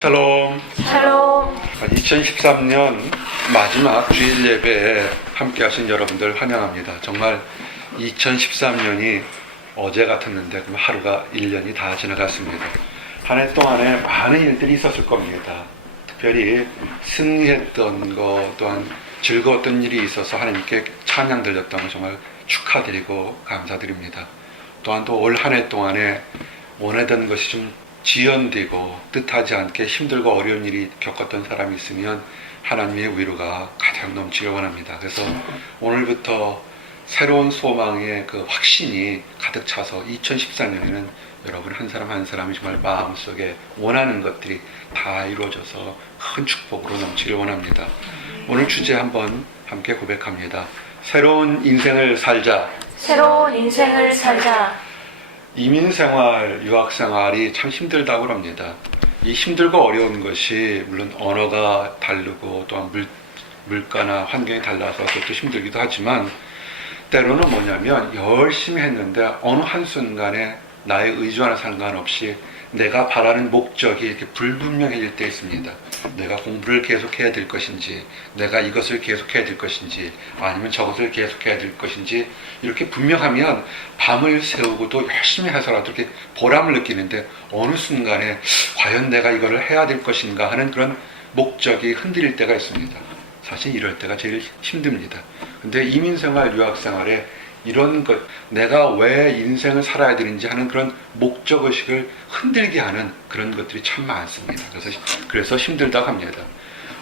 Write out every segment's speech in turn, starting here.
샬롬. 샬롬. 2013년 마지막 주일 예배에 함께 하신 여러분들 환영합니다. 정말 2013년이 어제 같았는데 하루가 1년이 다 지나갔습니다. 한 해 동안에 많은 일들이 있었을 겁니다. 특별히 승리했던 것 또한 즐거웠던 일이 있어서 하나님께 찬양 들렸던 거 정말 축하드리고 감사드립니다. 또한 또 올 한 해 동안에 원하던 것이 좀 지연되고 뜻하지 않게 힘들고 어려운 일이 겪었던 사람이 있으면 하나님의 위로가 가장 넘치길 원합니다. 그래서 오늘부터 새로운 소망의 그 확신이 가득 차서 2014년에는 여러분 한 사람 한 사람이 정말 마음속에 원하는 것들이 다 이루어져서 큰 축복으로 넘치길 원합니다. 오늘 주제 한번 함께 고백합니다. 새로운 인생을 살자. 새로운 인생을 살자. 이민생활, 유학생활이 참 힘들다고 합니다. 이 힘들고 어려운 것이 물론 언어가 다르고 또한 물가나 환경이 달라서 그것도 힘들기도 하지만 때로는 뭐냐면 열심히 했는데 어느 한순간에 나의 의지와는 상관없이 내가 바라는 목적이 이렇게 불분명해질 때 있습니다. 내가 공부를 계속해야 될 것인지, 내가 이것을 계속해야 될 것인지, 아니면 저것을 계속해야 될 것인지 이렇게 분명하면 밤을 새우고도 열심히 해서라도 이렇게 보람을 느끼는데 어느 순간에 과연 내가 이거를 해야 될 것인가 하는 그런 목적이 흔들릴 때가 있습니다. 사실 이럴 때가 제일 힘듭니다. 근데 이민생활, 유학생활에 이런 것, 내가 왜 인생을 살아야 되는지 하는 그런 목적의식을 흔들게 하는 그런 것들이 참 많습니다. 그래서 힘들다고 합니다.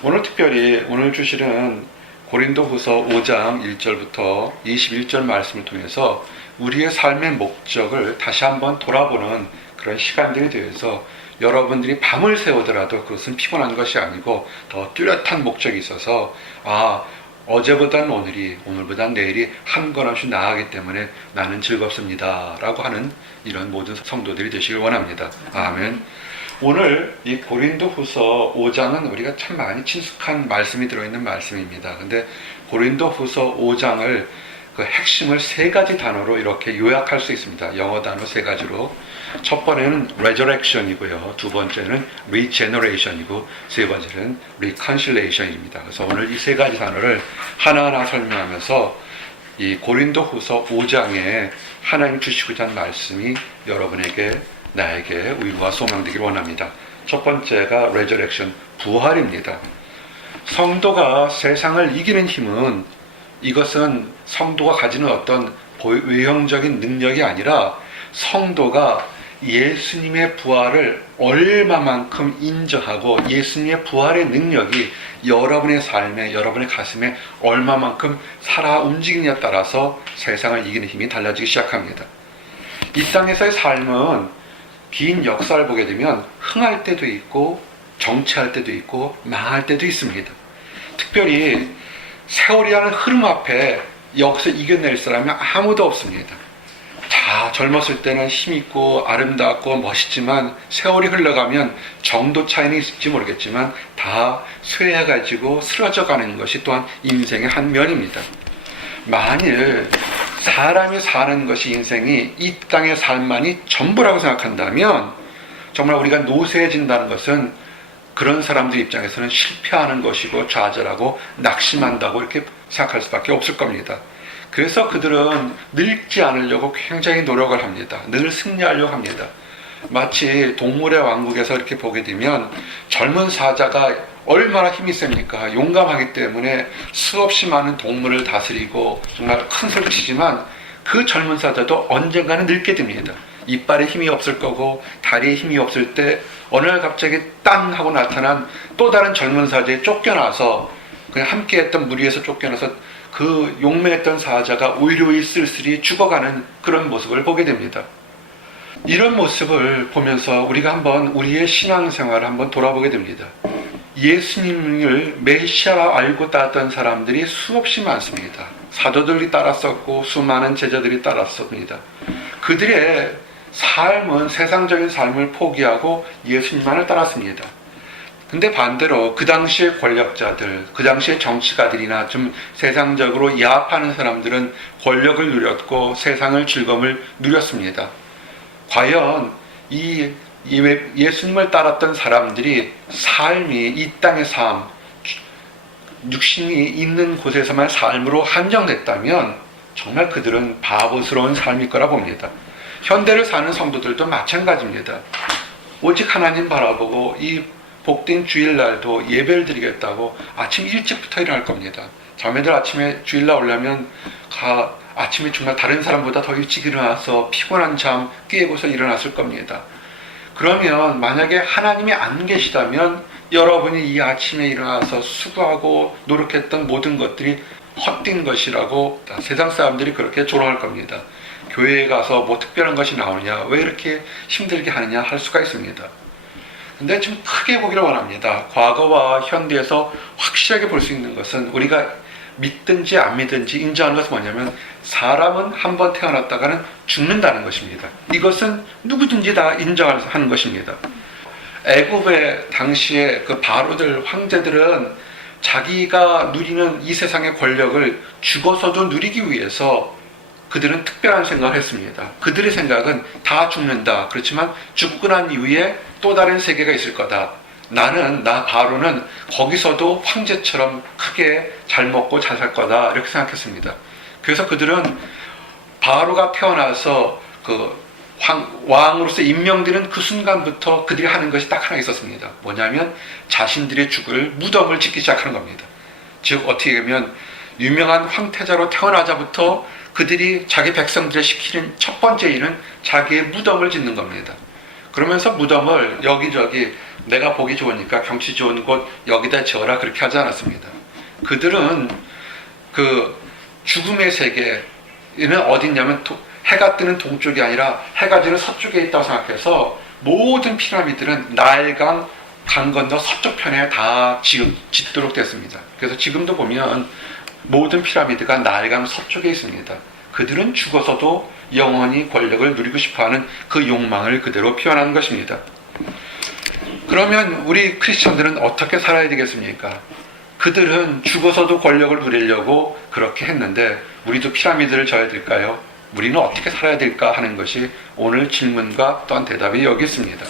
오늘 특별히 오늘 주시는 고린도후서 5장 1절부터 21절 말씀을 통해서 우리의 삶의 목적을 다시 한번 돌아보는 그런 시간들이 되어서 여러분들이 밤을 새우더라도 그것은 피곤한 것이 아니고 더 뚜렷한 목적이 있어서 어제보다는 오늘보다는 내일이 한 건 없이 나아가기 때문에 나는 즐겁습니다 라고 하는 이런 모든 성도들이 되시길 원합니다. 아멘. 오늘 이 고린도후서 5장은 우리가 참 많이 친숙한 말씀이 들어있는 말씀입니다. 근데 고린도후서 5장을 그 핵심을 세 가지 단어로 이렇게 요약할 수 있습니다. 영어 단어 세 가지로. 첫 번째는 resurrection이고요. 두 번째는 regeneration이고 세 번째는 reconciliation입니다. 그래서 오늘 이 세 가지 단어를 하나하나 설명하면서 이 고린도후서 5장에 하나님 주시고자 하는 말씀이 여러분에게 나에게 위로와 소망 되기를 원합니다. 첫 번째가 resurrection, 부활입니다. 성도가 세상을 이기는 힘은 이것은 성도가 가지는 어떤 외형적인 능력이 아니라 성도가 예수님의 부활을 얼마만큼 인정하고 예수님의 부활의 능력이 여러분의 삶에, 여러분의 가슴에 얼마만큼 살아 움직이느냐에 따라서 세상을 이기는 힘이 달라지기 시작합니다. 이 땅에서의 삶은 긴 역사를 보게 되면 흥할 때도 있고 정체할 때도 있고 망할 때도 있습니다. 특별히 세월이라는 흐름 앞에 여기서 이겨낼 사람이 아무도 없습니다. 다 젊었을 때는 힘있고 아름답고 멋있지만 세월이 흘러가면 정도 차이는 있을지 모르겠지만 다 쇠해가지고 쓰러져가는 것이 또한 인생의 한 면입니다. 만일 사람이 사는 것이 인생이 이 땅의 삶만이 전부라고 생각한다면 정말 우리가 노쇠해진다는 것은 그런 사람들 입장에서는 실패하는 것이고 좌절하고 낙심한다고 이렇게 생각할 수밖에 없을 겁니다. 그래서 그들은 늙지 않으려고 굉장히 노력을 합니다. 늘 승리하려고 합니다. 마치 동물의 왕국에서 이렇게 보게 되면 젊은 사자가 얼마나 힘이 셉니까? 용감하기 때문에 수없이 많은 동물을 다스리고 정말 큰 소리 치지만 그 젊은 사자도 언젠가는 늙게 됩니다. 이빨에 힘이 없을 거고 다리에 힘이 없을 때 어느 날 갑자기 땅 하고 나타난 또 다른 젊은 사자에 쫓겨나서 그냥 함께했던 무리에서 쫓겨나서 그 용맹했던 사자가 오이로이 쓸쓸히 죽어가는 그런 모습을 보게 됩니다. 이런 모습을 보면서 우리가 한번 우리의 신앙생활을 한번 돌아보게 됩니다. 예수님을 메시아라 알고 따랐던 사람들이 수없이 많습니다. 사도들이 따랐었고 수많은 제자들이 따랐습니다. 그들의 삶은 세상적인 삶을 포기하고 예수님만을 따랐습니다. 근데 반대로 그 당시의 권력자들, 그 당시의 정치가들이나 좀 세상적으로 야합하는 사람들은 권력을 누렸고 세상을 즐거움을 누렸습니다. 과연 이 예수님을 따랐던 사람들이 삶이 이 땅의 삶, 육신이 있는 곳에서만 삶으로 한정됐다면 정말 그들은 바보스러운 삶일 거라 봅니다. 현대를 사는 성도들도 마찬가지입니다. 오직 하나님 바라보고 이 복된 주일날도 예배를 드리겠다고 아침 일찍부터 일어날 겁니다. 자매들 아침에 주일날 오려면 아침에 정말 다른 사람보다 더 일찍 일어나서 피곤한 잠 깨고서 일어났을 겁니다. 그러면 만약에 하나님이 안 계시다면 여러분이 이 아침에 일어나서 수고하고 노력했던 모든 것들이 헛된 것이라고 세상 사람들이 그렇게 조롱할 겁니다. 교회에 가서 뭐 특별한 것이 나오느냐, 왜 이렇게 힘들게 하느냐 할 수가 있습니다. 근데 좀 크게 보기를 원합니다. 과거와 현대에서 확실하게 볼 수 있는 것은 우리가 믿든지 안 믿든지 인정하는 것은 뭐냐면 사람은 한 번 태어났다가는 죽는다는 것입니다. 이것은 누구든지 다 인정하는 것입니다. 애굽의 당시에 그 바로들 황제들은 자기가 누리는 이 세상의 권력을 죽어서도 누리기 위해서 그들은 특별한 생각을 했습니다. 그들의 생각은 다 죽는다. 그렇지만 죽고 난 이후에 또 다른 세계가 있을 거다. 나 바로는 거기서도 황제처럼 크게 잘 먹고 잘 살 거다. 이렇게 생각했습니다. 그래서 그들은 바로가 태어나서 왕으로서 임명되는 그 순간부터 그들이 하는 것이 딱 하나 있었습니다. 뭐냐면 자신들의 죽을 무덤을 짓기 시작하는 겁니다. 즉 어떻게 보면 유명한 황태자로 태어나자부터 그들이 자기 백성들을 시키는 첫 번째 일은 자기의 무덤을 짓는 겁니다. 그러면서 무덤을 여기저기 내가 보기 좋으니까 경치 좋은 곳 여기다 지어라 그렇게 하지 않았습니다. 그들은 그 죽음의 세계는 어딨냐면 해가 뜨는 동쪽이 아니라 해가 지는 서쪽에 있다고 생각해서 모든 피라미드는 나일강 강 건너 서쪽 편에 다 짓도록 됐습니다. 그래서 지금도 보면 모든 피라미드가 나일강 서쪽에 있습니다. 그들은 죽어서도 영원히 권력을 누리고 싶어하는 그 욕망을 그대로 표현하는 것입니다. 그러면 우리 크리스천들은 어떻게 살아야 되겠습니까? 그들은 죽어서도 권력을 누리려고 그렇게 했는데 우리도 피라미드를 져야 될까요? 우리는 어떻게 살아야 될까 하는 것이 오늘 질문과 또한 대답이 여기 있습니다.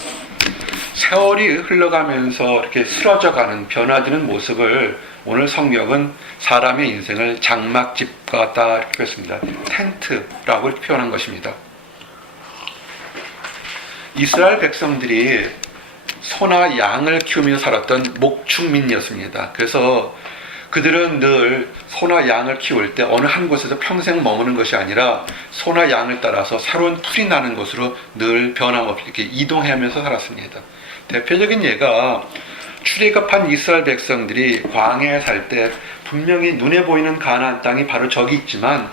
세월이 흘러가면서 이렇게 쓰러져가는 변화되는 모습을 오늘 성경은 사람의 인생을 장막집과 같다 이렇게 표현했습니다. 텐트라고 이렇게 표현한 것입니다. 이스라엘 백성들이 소나 양을 키우며 살았던 목축민이었습니다. 그래서 그들은 늘 소나 양을 키울 때 어느 한 곳에서 평생 머무는 것이 아니라 소나 양을 따라서 새로운 풀이 나는 곳으로 늘 변함없이 이렇게 이동하면서 살았습니다. 대표적인 예가 출애굽한 이스라엘 백성들이 광야에 살 때 분명히 눈에 보이는 가나안 땅이 바로 저기 있지만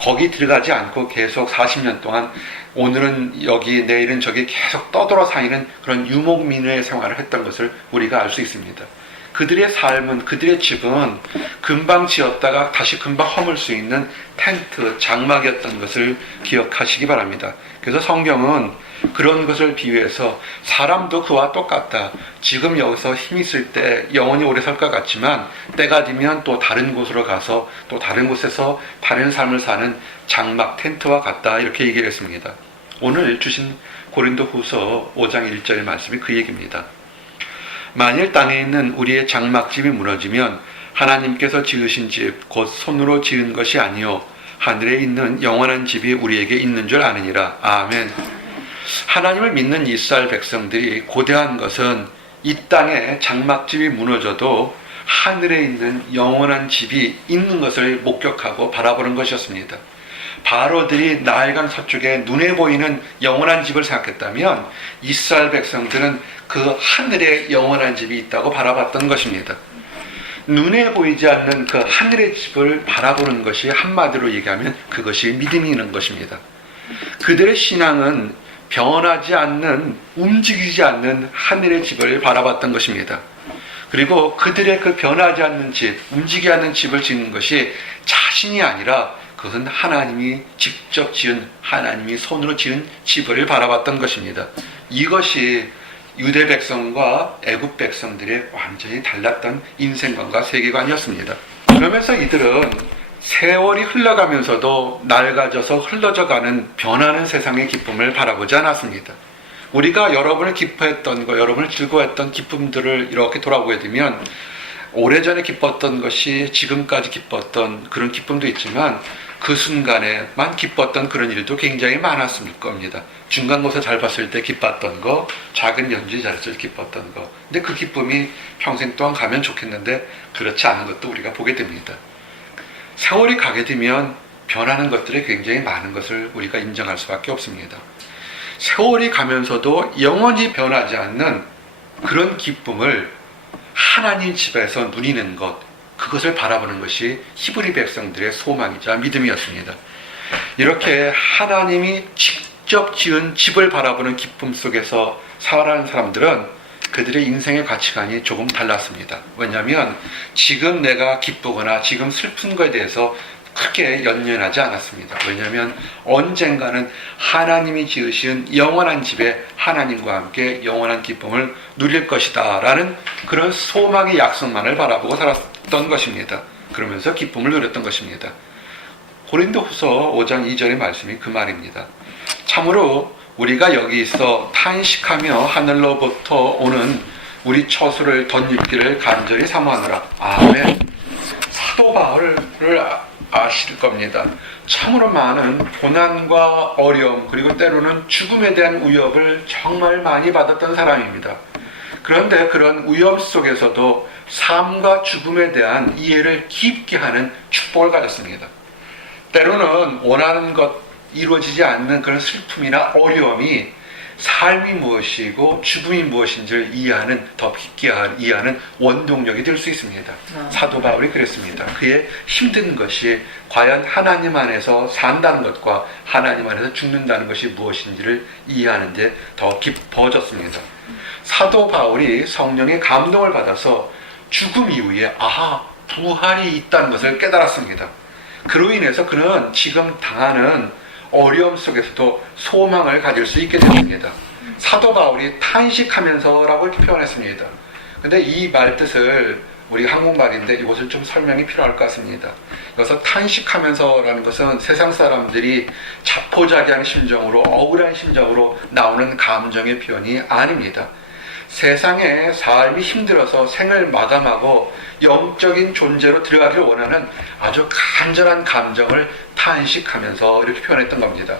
거기 들어가지 않고 계속 40년 동안 오늘은 여기 내일은 저기 계속 떠돌아 다니는 그런 유목민의 생활을 했던 것을 우리가 알 수 있습니다. 그들의 삶은, 그들의 집은 금방 지었다가 다시 금방 허물 수 있는 텐트, 장막이었던 것을 기억하시기 바랍니다. 그래서 성경은 그런 것을 비유해서 사람도 그와 똑같다. 지금 여기서 힘 있을 때 영원히 오래 살 것 같지만 때가 되면 또 다른 곳으로 가서 또 다른 곳에서 다른 삶을 사는 장막, 텐트와 같다. 이렇게 얘기를 했습니다. 오늘 주신 고린도후서 5장 1절의 말씀이 그 얘기입니다. 만일 땅에 있는 우리의 장막집이 무너지면 하나님께서 지으신 집, 곧 손으로 지은 것이 아니요 하늘에 있는 영원한 집이 우리에게 있는 줄 아느니라. 아멘. 하나님을 믿는 이스라엘 백성들이 고대한 것은 이 땅에 장막집이 무너져도 하늘에 있는 영원한 집이 있는 것을 목격하고 바라보는 것이었습니다. 바로들이 나일강 서쪽에 눈에 보이는 영원한 집을 생각했다면 이스라엘 백성들은 그 하늘에 영원한 집이 있다고 바라봤던 것입니다. 눈에 보이지 않는 그 하늘의 집을 바라보는 것이 한마디로 얘기하면 그것이 믿음이는 것입니다. 그들의 신앙은 변하지 않는, 움직이지 않는 하늘의 집을 바라봤던 것입니다. 그리고 그들의 그 변하지 않는 집, 움직이지 않는 집을 짓는 것이 자신이 아니라 그것은 하나님이 직접 지은, 하나님이 손으로 지은 집을 바라봤던 것입니다. 이것이 유대 백성과 애굽 백성들의 완전히 달랐던 인생관과 세계관이었습니다. 그러면서 이들은 세월이 흘러가면서도 낡아져서 흘러져가는 변하는 세상의 기쁨을 바라보지 않았습니다. 우리가 여러분을 기뻐했던 거, 여러분을 즐거워했던 기쁨들을 이렇게 돌아보게 되면 오래전에 기뻤던 것이 지금까지 기뻤던 그런 기쁨도 있지만 그 순간에만 기뻤던 그런 일도 굉장히 많았을 겁니다. 중간고사 잘 봤을 때 기뻤던 거, 작은 연주를 잘했을 때 기뻤던 거. 근데 그 기쁨이 평생 동안 가면 좋겠는데 그렇지 않은 것도 우리가 보게 됩니다. 세월이 가게 되면 변하는 것들이 굉장히 많은 것을 우리가 인정할 수밖에 없습니다. 세월이 가면서도 영원히 변하지 않는 그런 기쁨을 하나님 집에서 누리는 것, 그것을 바라보는 것이 히브리 백성들의 소망이자 믿음이었습니다. 이렇게 하나님이 직접 지은 집을 바라보는 기쁨 속에서 살아가는 사람들은 그들의 인생의 가치관이 조금 달랐습니다. 왜냐하면 지금 내가 기쁘거나 지금 슬픈 것에 대해서 크게 연연하지 않았습니다. 왜냐하면 언젠가는 하나님이 지으신 영원한 집에 하나님과 함께 영원한 기쁨을 누릴 것이다 라는 그런 소망의 약속만을 바라보고 살았던 것입니다. 그러면서 기쁨을 누렸던 것입니다. 고린도후서 5장 2절의 말씀이 그 말입니다. 참으로 우리가 여기 있어 탄식하며 하늘로부터 오는 우리 처소를 덧입기를 간절히 사모하노라. 아멘. 사도 바울을 아실 겁니다. 참으로 많은 고난과 어려움 그리고 때로는 죽음에 대한 위협을 정말 많이 받았던 사람입니다. 그런데 그런 위험 속에서도 삶과 죽음에 대한 이해를 깊게 하는 축복을 가졌습니다. 때로는 원하는 것 이루어지지 않는 그런 슬픔이나 어려움이 삶이 무엇이고 죽음이 무엇인지를 이해하는, 더 깊게 이해하는 원동력이 될 수 있습니다. 사도 바울이 그랬습니다. 그의 힘든 것이 과연 하나님 안에서 산다는 것과 하나님 안에서 죽는다는 것이 무엇인지를 이해하는 데 더 깊어졌습니다. 사도 바울이 성령의 감동을 받아서 죽음 이후에 부활이 있다는 것을 깨달았습니다. 그로 인해서 그는 지금 당하는 어려움 속에서도 소망을 가질 수 있게 됐습니다. 사도 바울이 탄식하면서라고 이렇게 표현했습니다. 근데 이 말 뜻을 우리 한국말인데 이것을 좀 설명이 필요할 것 같습니다. 여기서 탄식하면서라는 것은 세상 사람들이 자포자기한 심정으로 억울한 심정으로 나오는 감정의 표현이 아닙니다. 세상에 삶이 힘들어서 생을 마감하고 영적인 존재로 들어가기를 원하는 아주 간절한 감정을 탄식하면서 이렇게 표현했던 겁니다.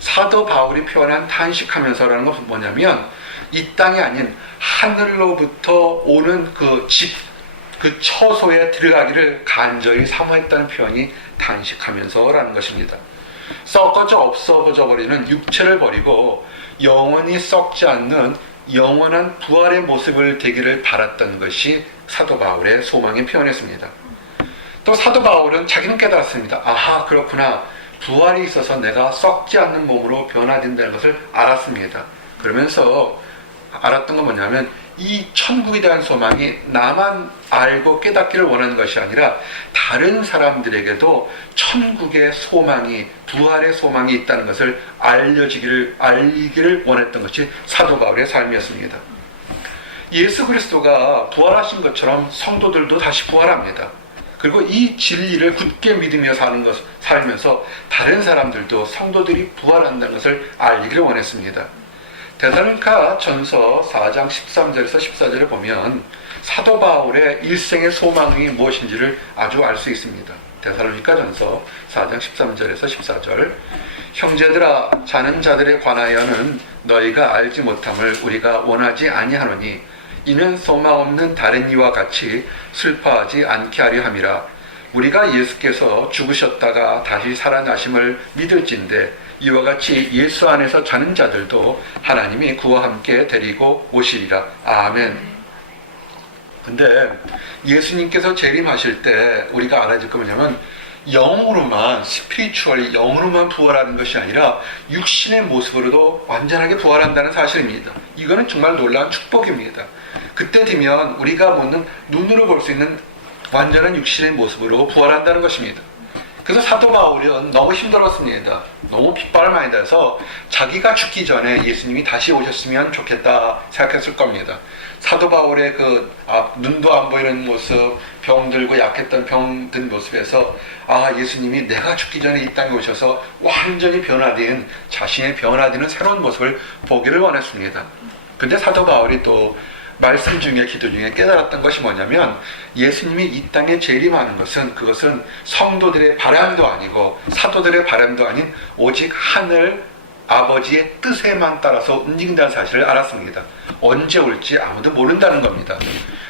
사도 바울이 표현한 탄식하면서라는 것은 뭐냐면 이 땅이 아닌 하늘로부터 오는 그 집, 그 처소에 들어가기를 간절히 사모했다는 표현이 탄식하면서라는 것입니다. 썩어져 없어져 버리는 육체를 버리고 영원히 썩지 않는 영원한 부활의 모습을 되기를 바랐던 것이 사도 바울의 소망에 표현했습니다. 또 사도 바울은 자기는 깨달았습니다. 그렇구나. 부활이 있어서 내가 썩지 않는 몸으로 변화된다는 것을 알았습니다. 그러면서 알았던 건 뭐냐면 이 천국에 대한 소망이 나만 알고 깨닫기를 원하는 것이 아니라 다른 사람들에게도 천국의 소망이, 부활의 소망이 있다는 것을 알기를 원했던 것이 사도 바울의 삶이었습니다. 예수 그리스도가 부활하신 것처럼 성도들도 다시 부활합니다. 그리고 이 진리를 굳게 믿으며 살면서 다른 사람들도 성도들이 부활한다는 것을 알기를 원했습니다. 데살로니가 전서 4장 13절에서 14절에 보면 사도 바울의 일생의 소망이 무엇인지를 아주 알 수 있습니다. 데살로니가 전서 4장 13절에서 14절 형제들아 자는 자들에 관하여는 너희가 알지 못함을 우리가 원하지 아니하노니 이는 소망 없는 다른 이와 같이 슬퍼하지 않게 하려 함이라. 우리가 예수께서 죽으셨다가 다시 살아나심을 믿을진대 이와 같이 예수 안에서 자는 자들도 하나님이 그와 함께 데리고 오시리라. 아멘. 근데 예수님께서 재림하실 때 우리가 알아야 될 거 뭐냐면 영으로만, 스피리추얼리 영으로만 부활하는 것이 아니라 육신의 모습으로도 완전하게 부활한다는 사실입니다. 이거는 정말 놀라운 축복입니다. 그때 되면 우리가 보는 눈으로 볼 수 있는 완전한 육신의 모습으로 부활한다는 것입니다. 그래서 사도 바울은 너무 힘들었습니다. 너무 핍박을 많이 돼서 자기가 죽기 전에 예수님이 다시 오셨으면 좋겠다 생각했을 겁니다. 사도 바울의 눈도 안 보이는 모습, 병들고 약했던 병든 모습에서 예수님이 내가 죽기 전에 이 땅에 오셔서 완전히 변화된, 자신의 변화되는 새로운 모습을 보기를 원했습니다. 근데 사도 바울이 또 말씀 중에, 기도 중에 깨달았던 것이 뭐냐면, 예수님이 이 땅에 재림하는 것은, 그것은 성도들의 바람도 아니고 사도들의 바람도 아닌 오직 하늘 아버지의 뜻에만 따라서 움직인다는 사실을 알았습니다. 언제 올지 아무도 모른다는 겁니다.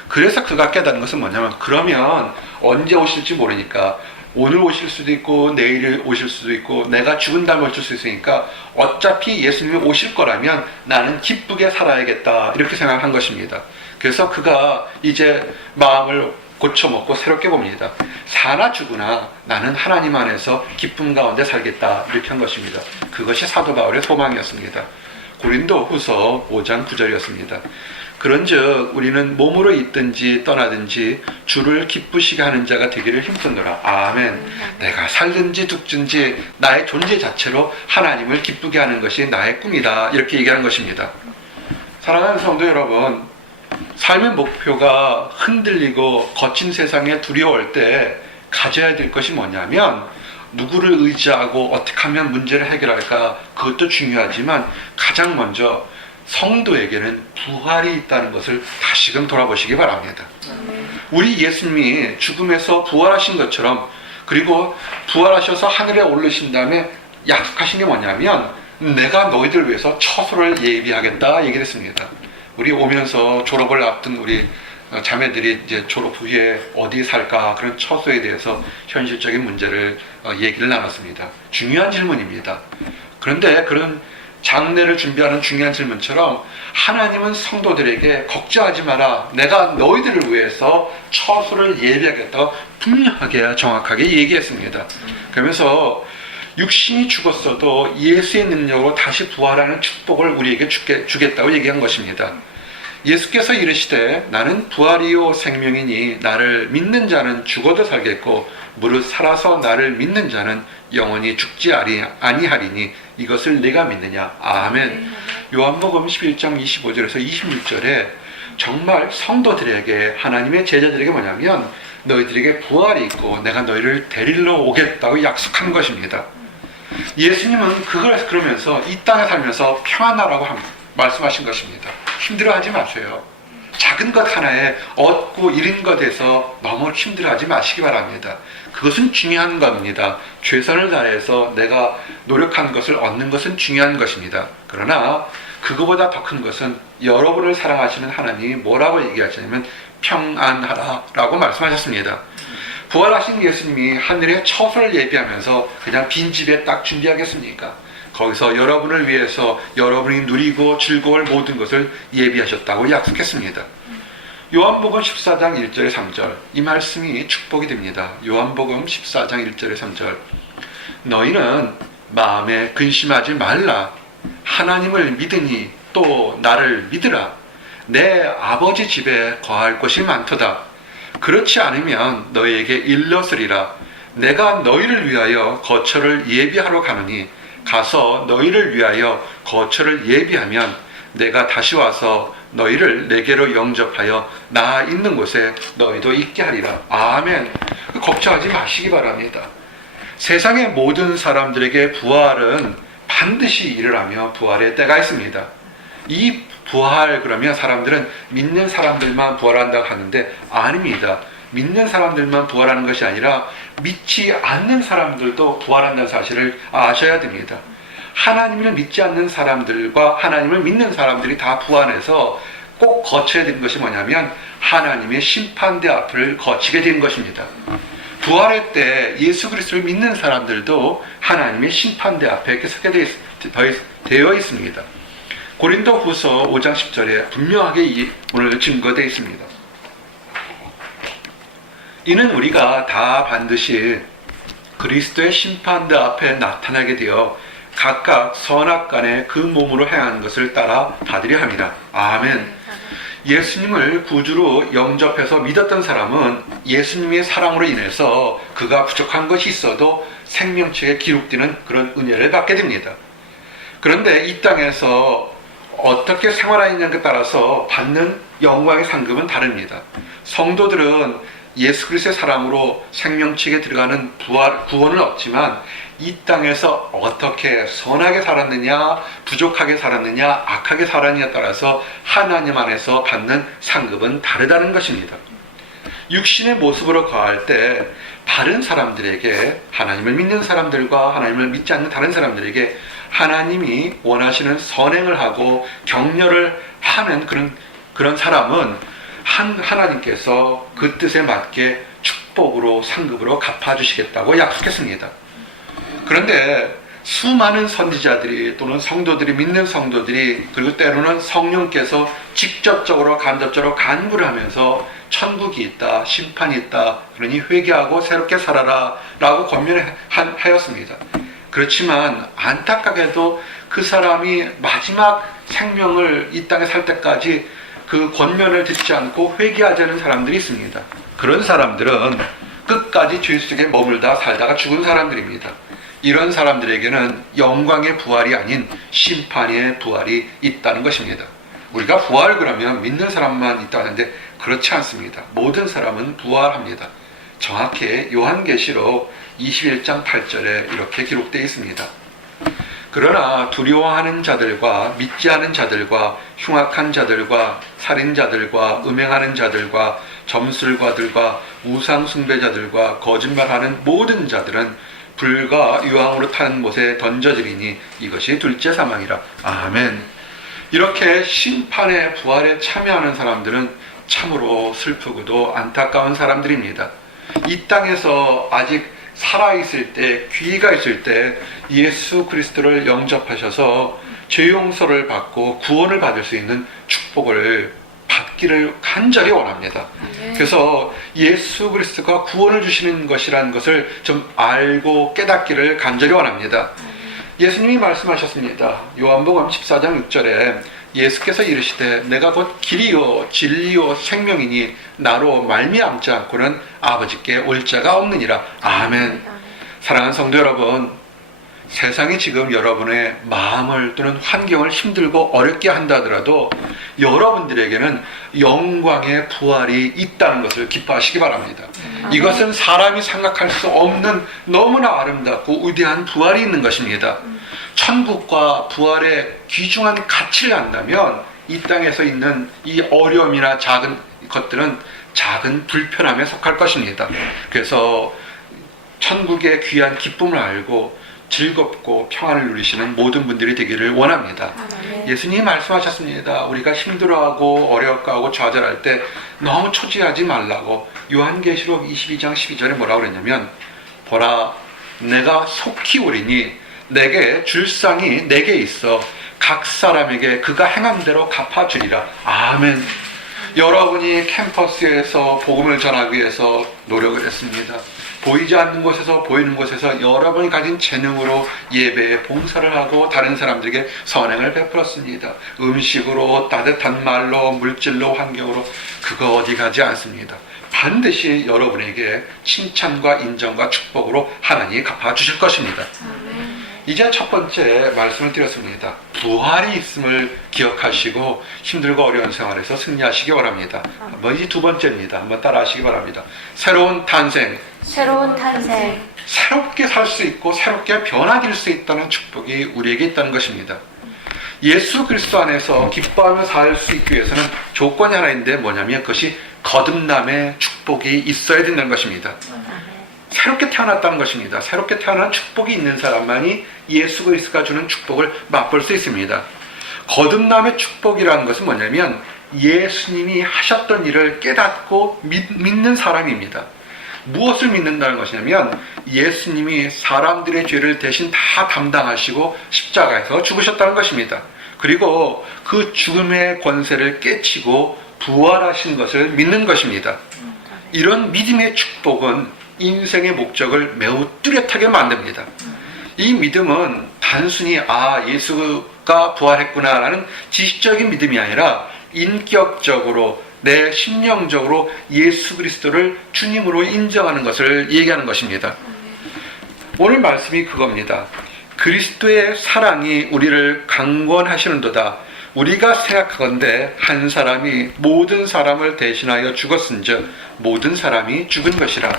그래서 그가 깨달은 것은 뭐냐면, 그러면 언제 오실지 모르니까 오늘 오실 수도 있고 내일 오실 수도 있고 내가 죽은 다음에 오실 수 있으니까 어차피 예수님이 오실 거라면 나는 기쁘게 살아야겠다, 이렇게 생각한 것입니다. 그래서 그가 이제 마음을 고쳐먹고 새롭게 봅니다. 사나 죽으나 나는 하나님 안에서 기쁨 가운데 살겠다, 이렇게 한 것입니다. 그것이 사도 바울의 소망이었습니다. 고린도 후서 5장 9절이었습니다. 그런즉 우리는 몸으로 있든지 떠나든지 주를 기쁘시게 하는 자가 되기를 힘쓰노라. 아멘. 내가 살든지 죽든지 나의 존재 자체로 하나님을 기쁘게 하는 것이 나의 꿈이다, 이렇게 얘기하는 것입니다. 사랑하는 성도 여러분, 삶의 목표가 흔들리고 거친 세상에 두려울 때 가져야 될 것이 뭐냐면, 누구를 의지하고 어떻게 하면 문제를 해결할까, 그것도 중요하지만 가장 먼저 성도에게는 부활이 있다는 것을 다시금 돌아보시기 바랍니다. 우리 예수님이 죽음에서 부활하신 것처럼, 그리고 부활하셔서 하늘에 오르신 다음에 약속하신 게 뭐냐면, 내가 너희들 위해서 처소를 예비하겠다 얘기를 했습니다. 우리 오면서 졸업을 앞둔 우리 자매들이 이제 졸업 후에 어디 살까, 그런 처소에 대해서 현실적인 문제를 얘기를 나눴습니다. 중요한 질문입니다. 그런데 그런 장례를 준비하는 중요한 질문처럼 하나님은 성도들에게 걱정하지 마라, 내가 너희들을 위해서 처소를 예비하겠다고 분명하게 정확하게 얘기했습니다. 그러면서 육신이 죽었어도 예수의 능력으로 다시 부활하는 축복을 우리에게 주겠다고 얘기한 것입니다. 예수께서 이르시되 나는 부활이요 생명이니 나를 믿는 자는 죽어도 살겠고 무릇 살아서 나를 믿는 자는 영원히 죽지 아니하리니 이것을 내가 믿느냐. 아멘. 요한복음 11장 25절에서 26절에 정말 성도들에게, 하나님의 제자들에게 뭐냐면, 너희들에게 부활이 있고 내가 너희를 데리러 오겠다고 약속한 것입니다. 예수님은 그걸 그러면서 이 땅에 살면서 평안하라고 말씀하신 것입니다. 힘들어하지 마세요. 작은 것 하나에 얻고 잃은 것에서 너무 힘들어하지 마시기 바랍니다. 그것은 중요한 겁니다. 최선을 다해서 내가 노력한 것을 얻는 것은 중요한 것입니다. 그러나 그거보다 더 큰 것은 여러분을 사랑하시는 하나님이 뭐라고 얘기하시냐면 평안하라 라고 말씀하셨습니다. 부활하신 예수님이 하늘에 처소를 예비하면서 그냥 빈집에 딱 준비하겠습니까? 거기서 여러분을 위해서 여러분이 누리고 즐거울 모든 것을 예비하셨다고 약속했습니다. 요한복음 14장 1절에 3절, 이 말씀이 축복이 됩니다. 요한복음 14장 1절에 3절, 너희는 마음에 근심하지 말라. 하나님을 믿으니 또 나를 믿으라. 내 아버지 집에 거할 곳이 많도다. 그렇지 않으면 너희에게 일렀으리라. 내가 너희를 위하여 거처를 예비하러 가노니 가서 너희를 위하여 거처를 예비하면 내가 다시 와서 너희를 내게로 영접하여 나 있는 곳에 너희도 있게 하리라. 아멘. 걱정하지 마시기 바랍니다. 세상의 모든 사람들에게 부활은 반드시 일어나며 부활의 때가 있습니다. 이 부활, 그러면 사람들은 믿는 사람들만 부활한다고 하는데 아닙니다. 믿는 사람들만 부활하는 것이 아니라 믿지 않는 사람들도 부활한다는 사실을 아셔야 됩니다. 하나님을 믿지 않는 사람들과 하나님을 믿는 사람들이 다 부활해서 꼭 거쳐야 되는 것이 뭐냐면 하나님의 심판대 앞을 거치게 되는 것입니다. 부활의 때 예수 그리스도를 믿는 사람들도 하나님의 심판대 앞에 이렇게 서게 되어 있습니다. 고린도 후서 5장 10절에 분명하게 오늘 증거되어 있습니다. 이는 우리가 다 반드시 그리스도의 심판대 앞에 나타나게 되어 각각 선악간에 그 몸으로 행하는 것을 따라 받으려 합니다. 아멘. 예수님을 구주로 영접해서 믿었던 사람은 예수님의 사랑으로 인해서 그가 부족한 것이 있어도 생명책에 기록되는 그런 은혜를 받게 됩니다. 그런데 이 땅에서 어떻게 생활하느냐에 따라서 받는 영광의 상급은 다릅니다. 성도들은 예수 그리스도의 사랑으로 생명책에 들어가는 구원을 얻지만 이 땅에서 어떻게 선하게 살았느냐, 부족하게 살았느냐, 악하게 살았느냐에 따라서 하나님 안에서 받는 상급은 다르다는 것입니다. 육신의 모습으로 거할 때 다른 사람들에게, 하나님을 믿는 사람들과 하나님을 믿지 않는 다른 사람들에게 하나님이 원하시는 선행을 하고 격려를 하는 그런 사람은 하나님께서 그 뜻에 맞게 축복으로 상급으로 갚아주시겠다고 약속했습니다. 그런데 수많은 선지자들이 또는 성도들이, 믿는 성도들이, 그리고 때로는 성령께서 직접적으로 간접적으로 간구를 하면서 천국이 있다, 심판이 있다, 그러니 회개하고 새롭게 살아라 라고 권면을 하였습니다. 그렇지만 안타깝게도 그 사람이 마지막 생명을 이 땅에 살 때까지 그 권면을 듣지 않고 회개하자는 사람들이 있습니다. 그런 사람들은 끝까지 죄 속에 머물다 살다가 죽은 사람들입니다. 이런 사람들에게는 영광의 부활이 아닌 심판의 부활이 있다는 것입니다. 우리가 부활 그러면 믿는 사람만 있다고 하는데 그렇지 않습니다. 모든 사람은 부활합니다. 정확히 요한계시록 21장 8절에 이렇게 기록되어 있습니다. 그러나 두려워하는 자들과 믿지 않은 자들과 흉악한 자들과 살인자들과 음행하는 자들과 점술가들과 우상 숭배자들과 거짓말하는 모든 자들은 불과 유황으로 타는 못에 던져지리니 이것이 둘째 사망이라. 아멘. 이렇게 심판의 부활에 참여하는 사람들은 참으로 슬프고도 안타까운 사람들입니다. 이 땅에서 아직 살아있을 때, 귀가 있을 때 예수 그리스도를 영접하셔서 죄 용서를 받고 구원을 받을 수 있는 축복을 받기를 간절히 원합니다. 그래서 예수 그리스도가 구원을 주시는 것이라는 것을 좀 알고 깨닫기를 간절히 원합니다. 예수님이 말씀하셨습니다. 요한복음 14장 6절에 예수께서 이르시되 내가 곧 길이요 진리요 생명이니 나로 말미암지 않고는 아버지께 올 자가 없느니라. 아멘. 사랑하는 성도 여러분, 세상이 지금 여러분의 마음을 또는 환경을 힘들고 어렵게 한다 하더라도 여러분들에게는 영광의 부활이 있다는 것을 기뻐하시기 바랍니다. 이것은 사람이 생각할 수 없는 너무나 아름답고 위대한 부활이 있는 것입니다. 천국과 부활의 귀중한 가치를 안다면 이 땅에서 있는 이 어려움이나 작은 것들은 작은 불편함에 속할 것입니다. 그래서 천국의 귀한 기쁨을 알고 즐겁고 평안을 누리시는 모든 분들이 되기를 원합니다. 예수님이 말씀하셨습니다. 우리가 힘들어하고 어려워하고 좌절할 때 너무 초지하지 말라고. 요한계시록 22장 12절에 뭐라고 그랬냐면 보라 내가 속히 오리니 내게 줄 상이 내게 있어 각 사람에게 그가 행한 대로 갚아주리라. 아멘. 여러분이 캠퍼스에서 복음을 전하기 위해서 노력을 했습니다. 보이지 않는 곳에서 보이는 곳에서 여러분이 가진 재능으로 예배에 봉사를 하고 다른 사람들에게 선행을 베풀었습니다. 음식으로, 따뜻한 말로, 물질로, 환경으로 그거 어디 가지 않습니다. 반드시 여러분에게 칭찬과 인정과 축복으로 하나님이 갚아주실 것입니다. 이제 첫 번째 말씀을 드렸습니다. 부활이 있음을 기억하시고 힘들고 어려운 생활에서 승리하시기 바랍니다. 한번 이제 두 번째입니다. 한번 따라 하시기 바랍니다. 새로운 탄생. 새로운 탄생. 새롭게 살 수 있고 새롭게 변화될 수 있다는 축복이 우리에게 있다는 것입니다. 예수 그리스도 안에서 기뻐하며 살 수 있기 위해서는 조건이 하나 있는데 뭐냐면 그것이 거듭남의 축복이 있어야 된다는 것입니다. 새롭게 태어났다는 것입니다. 새롭게 태어난 축복이 있는 사람만이 예수 그리스도가 주는 축복을 맛볼 수 있습니다. 거듭남의 축복이라는 것은 뭐냐면 예수님이 하셨던 일을 깨닫고 믿는 사람입니다. 무엇을 믿는다는 것이냐면 예수님이 사람들의 죄를 대신 다 담당하시고 십자가에서 죽으셨다는 것입니다. 그리고 그 죽음의 권세를 깨치고 부활하신 것을 믿는 것입니다. 이런 믿음의 축복은 인생의 목적을 매우 뚜렷하게 만듭니다. 이 믿음은 단순히 예수가 부활했구나라는 지식적인 믿음이 아니라 인격적으로 내 심령적으로 예수 그리스도를 주님으로 인정하는 것을 얘기하는 것입니다. 오늘 말씀이 그겁니다. 그리스도의 사랑이 우리를 강권하시는도다. 우리가 생각하건대 한 사람이 모든 사람을 대신하여 죽었은즉 모든 사람이 죽은 것이라.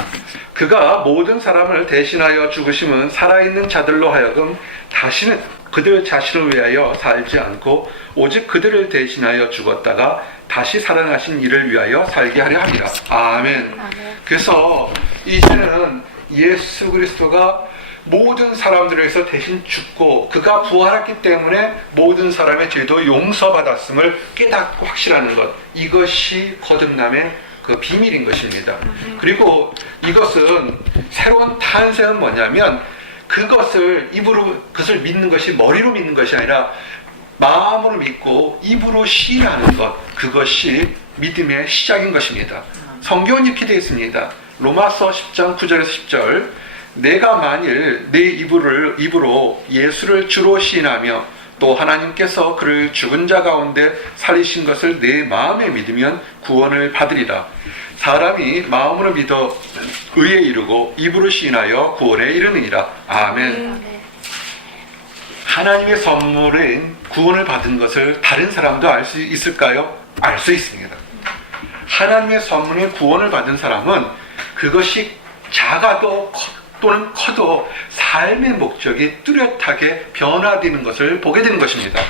그가 모든 사람을 대신하여 죽으심은 살아있는 자들로 하여금 다시는 그들 자신을 위하여 살지 않고 오직 그들을 대신하여 죽었다가 다시 살아나신 이를 위하여 살게 하려 함이라. 아멘. 그래서 이제는 예수 그리스도가 모든 사람들을 위해서 대신 죽고 그가 부활했기 때문에 모든 사람의 죄도 용서받았음을 깨닫고 확실하는 것, 이것이 거듭남의 그 비밀인 것입니다. 그리고 이것은 새로운 탄생은 뭐냐면 그것을 그것을 믿는 것이 머리로 믿는 것이 아니라 마음으로 믿고 입으로 시인하는 것, 그것이 믿음의 시작인 것입니다. 성경은 이렇게 되어 있습니다. 로마서 10장 9절에서 10절. 내가 만일 내 입으로 예수를 주로 시인하며 또 하나님께서 그를 죽은 자 가운데 살리신 것을 내 마음에 믿으면 구원을 받으리라. 사람이 마음으로 믿어 의에 이르고 입으로 시인하여 구원에 이르느니라. 아멘. 하나님의 선물인 구원을 받은 것을 다른 사람도 알 수 있을까요? 알 수 있습니다. 하나님의 선물인 구원을 받은 사람은 그것이 작아도 또는 커도 삶의 목적이 뚜렷하게 변화되는 것을 보게 되는 것입니다.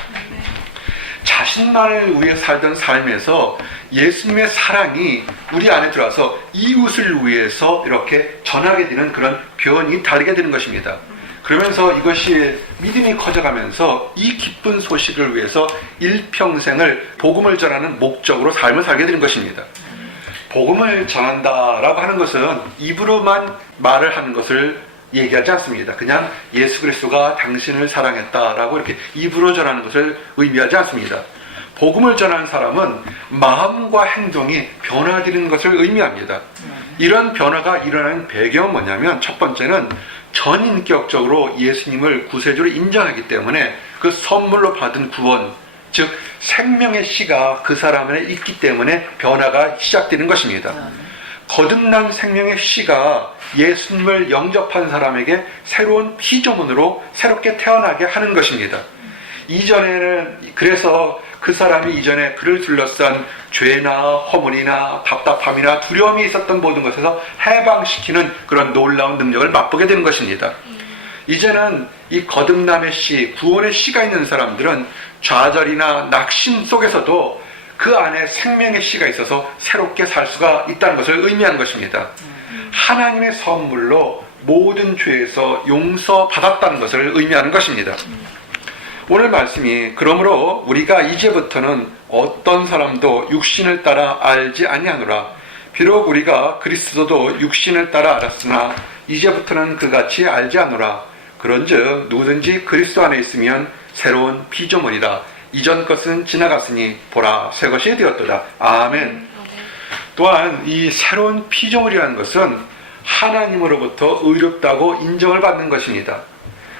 자신만을 위해 살던 삶에서 예수님의 사랑이 우리 안에 들어와서 이웃을 위해서 이렇게 전하게 되는 그런 변이 다르게 되는 것입니다. 그러면서 이것이 믿음이 커져가면서 이 기쁜 소식을 위해서 일평생을 복음을 전하는 목적으로 삶을 살게 되는 것입니다. 복음을 전한다라고 하는 것은 입으로만 말을 하는 것을 얘기하지 않습니다. 그냥 예수 그리스도가 당신을 사랑했다라고 이렇게 입으로 전하는 것을 의미하지 않습니다. 복음을 전하는 사람은 마음과 행동이 변화되는 것을 의미합니다. 이런 변화가 일어나는 배경은 뭐냐면 첫 번째는 전인격적으로 예수님을 구세주로 인정하기 때문에 그 선물로 받은 구원, 즉 생명의 씨가 그 사람 안에 있기 때문에 변화가 시작되는 것입니다. 거듭난 생명의 씨가 예수님을 영접한 사람에게 새로운 피조물로 새롭게 태어나게 하는 것입니다. 이전에는 그래서 그 사람이 이전에 그를 둘러싼 죄나 허물이나 답답함이나 두려움이 있었던 모든 것에서 해방시키는 그런 놀라운 능력을 맛보게 되는 것입니다. 이제는 이 거듭남의 씨, 구원의 씨가 있는 사람들은 좌절이나 낙심 속에서도 그 안에 생명의 씨가 있어서 새롭게 살 수가 있다는 것을 의미하는 것입니다. 하나님의 선물로 모든 죄에서 용서받았다는 것을 의미하는 것입니다. 오늘 말씀이 그러므로 우리가 이제부터는 어떤 사람도 육신을 따라 알지 아니하노라. 비록 우리가 그리스도도 육신을 따라 알았으나 이제부터는 그같이 알지 않노라. 그런즉 누구든지 그리스도 안에 있으면 새로운 피조물이라. 이전 것은 지나갔으니 보라 새 것이 되었도다. 아멘. 또한 이 새로운 피조물이라는 것은 하나님으로부터 의롭다고 인정을 받는 것입니다.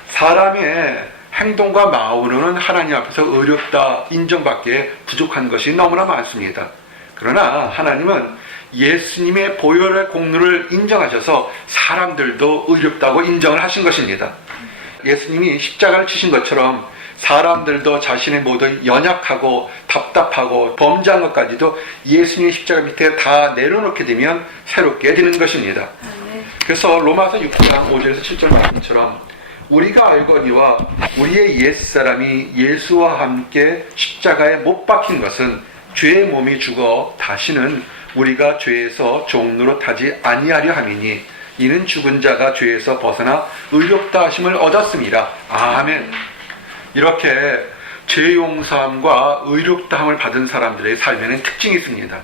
사람의 행동과 마음으로는 하나님 앞에서 의롭다 인정받기에 부족한 것이 너무나 많습니다. 그러나 하나님은 예수님의 보혈의 공로를 인정하셔서 사람들도 의롭다고 인정을 하신 것입니다. 예수님이 십자가를 치신 것처럼 사람들도 자신의 모든 연약하고 답답하고 범죄한 것까지도 예수님의 십자가 밑에 다 내려놓게 되면 새롭게 되는 것입니다. 그래서 로마서 6장 5절에서 7절 말씀처럼 우리가 알거니와 우리의 옛사람이 예수와 함께 십자가에 못 박힌 것은 죄의 몸이 죽어 다시는 우리가 죄에서 종노릇 하지 아니하려 함이니 이는 죽은 자가 죄에서 벗어나 의롭다 하심을 얻었음이라. 아멘. 이렇게 죄 용서함과 의롭다함을 받은 사람들의 삶에는 특징이 있습니다.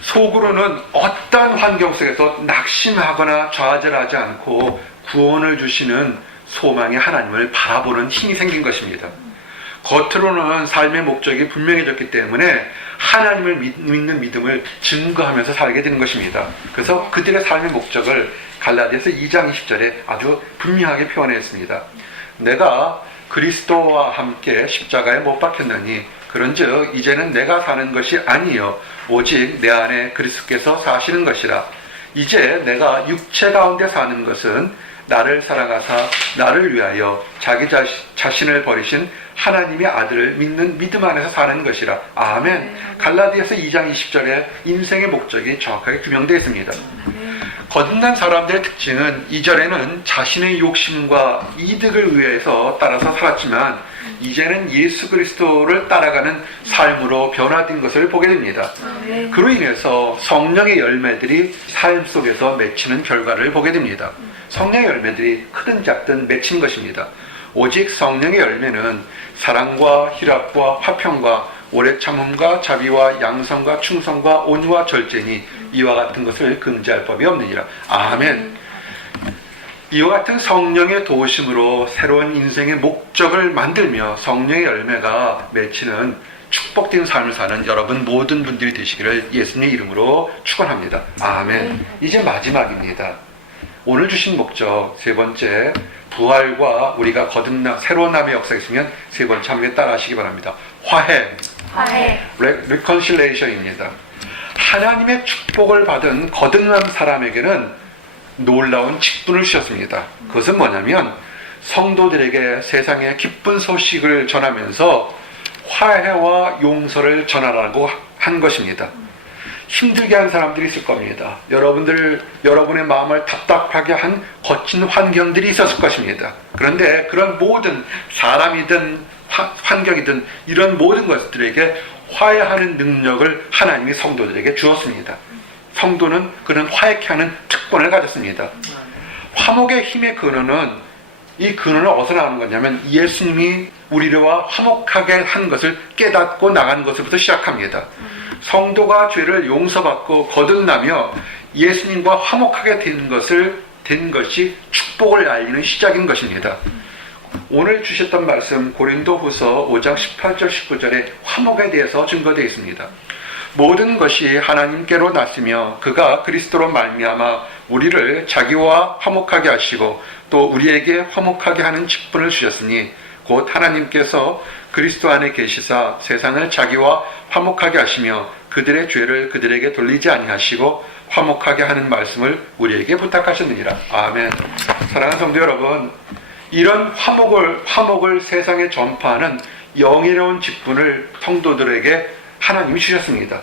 속으로는 어떤 환경 속에서 낙심하거나 좌절하지 않고 구원을 주시는 소망의 하나님을 바라보는 힘이 생긴 것입니다. 겉으로는 삶의 목적이 분명해졌기 때문에 하나님을 믿는 믿음을 증거하면서 살게 되는 것입니다. 그래서 그들의 삶의 목적을 갈라디아서 2장 20절에 아주 분명하게 표현했습니다. 내가 그리스도와 함께 십자가에 못 박혔느니 그런즉 이제는 내가 사는 것이 아니요 오직 내 안에 그리스도께서 사시는 것이라. 이제 내가 육체 가운데 사는 것은 나를 사랑하사 나를 위하여 자기 자신을 버리신 하나님의 아들을 믿는 믿음 안에서 사는 것이라. 아멘. 갈라디아서 2장 20절에 인생의 목적이 정확하게 규명되어 있습니다. 거듭난 사람들의 특징은 이전에는 자신의 욕심과 이득을 위해서 따라서 살았지만 이제는 예수 그리스도를 따라가는 삶으로 변화된 것을 보게 됩니다. 그로 인해서 성령의 열매들이 삶 속에서 맺히는 결과를 보게 됩니다. 성령의 열매들이 크든 작든 맺힌 것입니다. 오직 성령의 열매는 사랑과 희락과 화평과 오래 참음과 자비와 양성과 충성과 온유와 절제니 이와 같은 것을 금지할 법이 없느니라. 아멘. 이와 같은 성령의 도우심으로 새로운 인생의 목적을 만들며 성령의 열매가 맺히는 축복된 삶을 사는 여러분 모든 분들이 되시기를 예수님의 이름으로 축원합니다. 아멘. 이제 마지막입니다. 오늘 주신 목적 세 번째, 부활과 우리가 거듭나 새로운 남의 역사가 있으면 세 번째 함께 따라 하시기 바랍니다. 화해, reconciliation입니다. 하나님의 축복을 받은 거듭난 사람에게는 놀라운 직분을 주셨습니다. 그것은 뭐냐면 성도들에게 세상의 기쁜 소식을 전하면서 화해와 용서를 전하라고 한 것입니다. 힘들게 한 사람들이 있을 겁니다. 여러분의 마음을 답답하게 한 거친 환경들이 있었을 것입니다. 그런데 그런 모든 사람이든 환경이든 이런 모든 것들에게 화해하는 능력을 하나님이 성도들에게 주었습니다. 성도는 그런 화해케 하는 특권을 가졌습니다. 화목의 힘의 근원은, 이 근원은 어디서 나오는 거냐면 예수님이 우리와 화목하게 한 것을 깨닫고 나가는 것부터 시작합니다. 성도가 죄를 용서받고 거듭나며 예수님과 화목하게 된 것이 축복을 알리는 시작인 것입니다. 오늘 주셨던 말씀 고린도후서 5장 18절 19절에 화목에 대해서 증거되어 있습니다. 모든 것이 하나님께로 났으며 그가 그리스도로 말미암아 우리를 자기와 화목하게 하시고 또 우리에게 화목하게 하는 직분을 주셨으니 곧 하나님께서 그리스도 안에 계시사 세상을 자기와 화목하게 하시며 그들의 죄를 그들에게 돌리지 아니하시고 화목하게 하는 말씀을 우리에게 부탁하셨느니라. 아멘. 사랑하는 성도 여러분, 이런 화목을 세상에 전파하는 영예로운 직분을 성도들에게 하나님이 주셨습니다.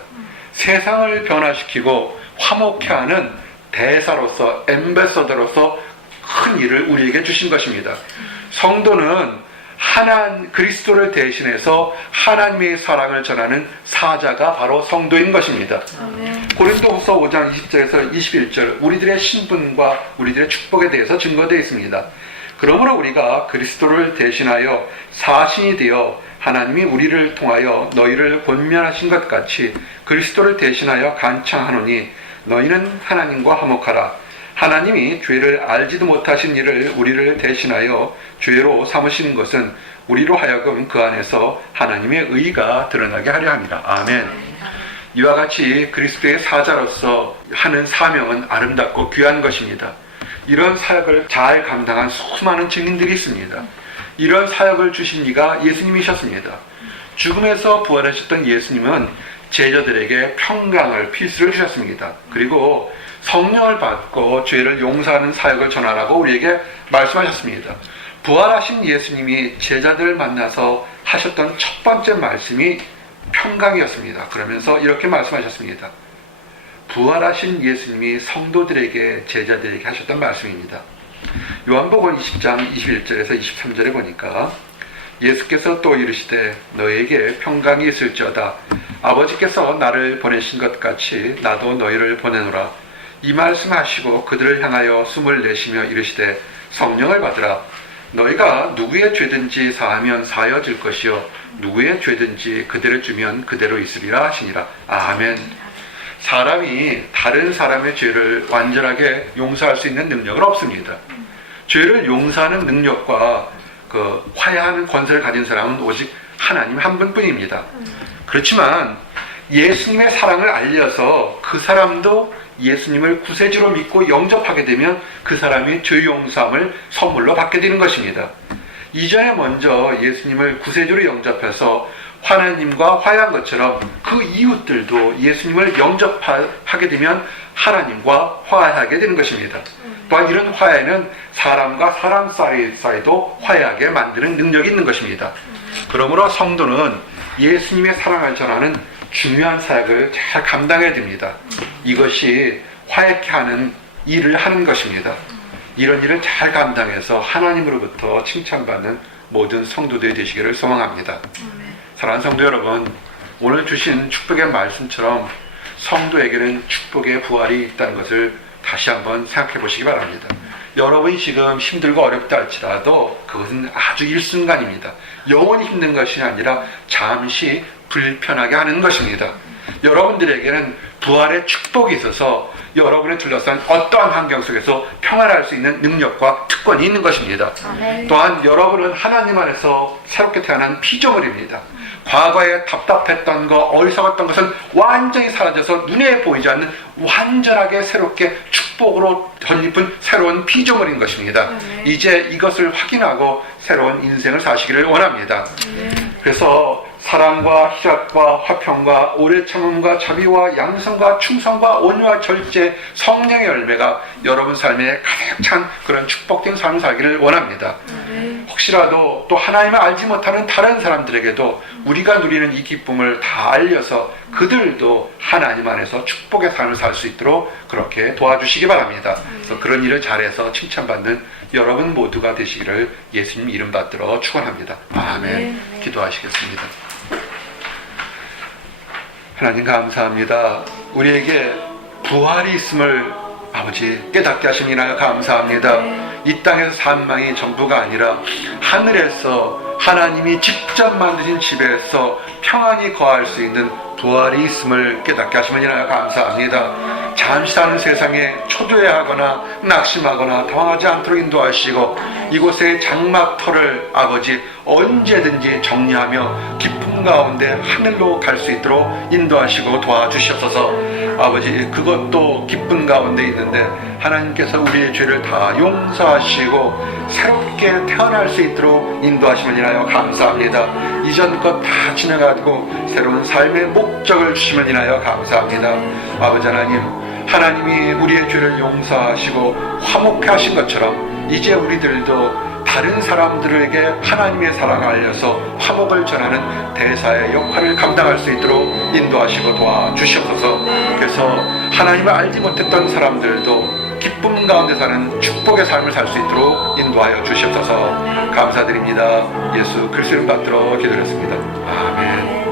세상을 변화시키고 화목케 하는 대사로서, 엠베서더로서 큰 일을 우리에게 주신 것입니다. 성도는 그리스도를 대신해서 하나님의 사랑을 전하는 사자가 바로 성도인 것입니다. 고린도후서 5장 20절에서 21절 우리들의 신분과 우리들의 축복에 대해서 증거되어 있습니다. 그러므로 우리가 그리스도를 대신하여 사신이 되어 하나님이 우리를 통하여 너희를 권면하신 것 같이 그리스도를 대신하여 간청하노니 너희는 하나님과 화목하라. 하나님이 죄를 알지도 못하신 이를 우리를 대신하여 죄로 삼으시는 것은 우리로 하여금 그 안에서 하나님의 의가 드러나게 하려 합니다. 아멘. 이와 같이 그리스도의 사자로서 하는 사명은 아름답고 귀한 것입니다. 이런 사역을 잘 감당한 수많은 증인들이 있습니다. 이런 사역을 주신 이가 예수님이셨습니다. 죽음에서 부활하셨던 예수님은 제자들에게 평강을, 피스를 주셨습니다. 그리고 성령을 받고 죄를 용서하는 사역을 전하라고 우리에게 말씀하셨습니다. 부활하신 예수님이 제자들을 만나서 하셨던 첫 번째 말씀이 평강이었습니다. 그러면서 이렇게 말씀하셨습니다. 부활하신 예수님이 성도들에게, 제자들에게 하셨던 말씀입니다. 요한복음 20장 21절에서 23절에 보니까 예수께서 또 이르시되 너희에게 평강이 있을지어다. 아버지께서 나를 보내신 것 같이 나도 너희를 보내노라. 이 말씀하시고 그들을 향하여 숨을 내쉬며 이르시되 성령을 받으라. 너희가 누구의 죄든지 사하면 사여질 것이요 누구의 죄든지 그대로 주면 그대로 있으리라 하시니라. 아멘. 사람이 다른 사람의 죄를 완전하게 용서할 수 있는 능력은 없습니다. 죄를 용서하는 능력과 화해하는 권세를 가진 사람은 오직 하나님 한 분뿐입니다. 그렇지만 예수님의 사랑을 알려서 그 사람도 예수님을 구세주로 믿고 영접하게 되면 그 사람이 죄 용서함을 선물로 받게 되는 것입니다. 이전에 먼저 예수님을 구세주로 영접해서 하나님과 화해한 것처럼 그 이웃들도 예수님을 영접하게 되면 하나님과 화해하게 되는 것입니다. 또한 이런 화해는 사람과 사람 사이도 화해하게 만드는 능력이 있는 것입니다. 그러므로 성도는 예수님의 사랑을 전하는 중요한 사역을 잘 감당해야 됩니다. 이것이 화해케 하는 일을 하는 것입니다. 이런 일을 잘 감당해서 하나님으로부터 칭찬받는 모든 성도들이 되시기를 소망합니다. 사랑하는 성도 여러분, 오늘 주신 축복의 말씀처럼 성도에게는 축복의 부활이 있다는 것을 다시 한번 생각해 보시기 바랍니다. 여러분이 지금 힘들고 어렵다 할지라도 그것은 아주 일순간입니다. 영원히 힘든 것이 아니라 잠시 불편하게 하는 것입니다. 여러분들에게는 부활의 축복이 있어서 여러분을 둘러싼 어떠한 환경 속에서 평안할 수 있는 능력과 특권이 있는 것입니다. 또한 여러분은 하나님 안에서 새롭게 태어난 피조물입니다. 과거에 답답했던 것, 어리석었던 것은 완전히 사라져서 눈에 보이지 않는 완전하게 새롭게 축복으로 덧입은 새로운 피조물인 것입니다. 이제 이것을 확인하고 새로운 인생을 사시기를 원합니다. 그래서 사랑과 희락과 화평과 오래 참음과 자비와 양성과 충성과 온유와 절제, 성령의 열매가 여러분 삶에 가득 찬 그런 축복된 삶을 살기를 원합니다. 혹시라도 또 하나님을 알지 못하는 다른 사람들에게도 우리가 누리는 이 기쁨을 다 알려서 그들도 하나님 안에서 축복의 삶을 살 수 있도록 그렇게 도와주시기 바랍니다. 그래서 그런 일을 잘해서 칭찬받는 여러분 모두가 되시기를 예수님 이름 받들어 축원합니다. 아멘. 기도하시겠습니다. 하나님 감사합니다. 우리에게 부활이 있음을 아버지 깨닫게 하심이나요 감사합니다. 이 땅에서 산망이 전부가 아니라 하늘에서 하나님이 직접 만드신 집에서 평안히 거할 수 있는 부활이 있음을 깨닫게 하심이나요 감사합니다. 잠시 사는 세상에 초조해하거나 낙심하거나 당황하지 않도록 인도하시고 이곳의 장막터를 아버지 언제든지 정리하며 기쁨 가운데 하늘로 갈 수 있도록 인도하시고 도와주시옵소서. 아버지 그것도 기쁨 가운데 있는데 하나님께서 우리의 죄를 다 용서하시고 새롭게 태어날 수 있도록 인도하심을 인하여 감사합니다. 이전 것 다 지나가고 새로운 삶의 목적을 주심을 인하여 감사합니다. 아버지 하나님, 하나님이 우리의 죄를 용서하시고 화목해 하신 것처럼 이제 우리들도 다른 사람들에게 하나님의 사랑을 알려서 화목을 전하는 대사의 역할을 감당할 수 있도록 인도하시고 도와주시옵소서. 그래서 하나님을 알지 못했던 사람들도 기쁨 가운데 사는 축복의 삶을 살 수 있도록 인도하여 주시옵소서. 감사드립니다. 예수 그리스도를 받들어 기도했습니다. 아멘.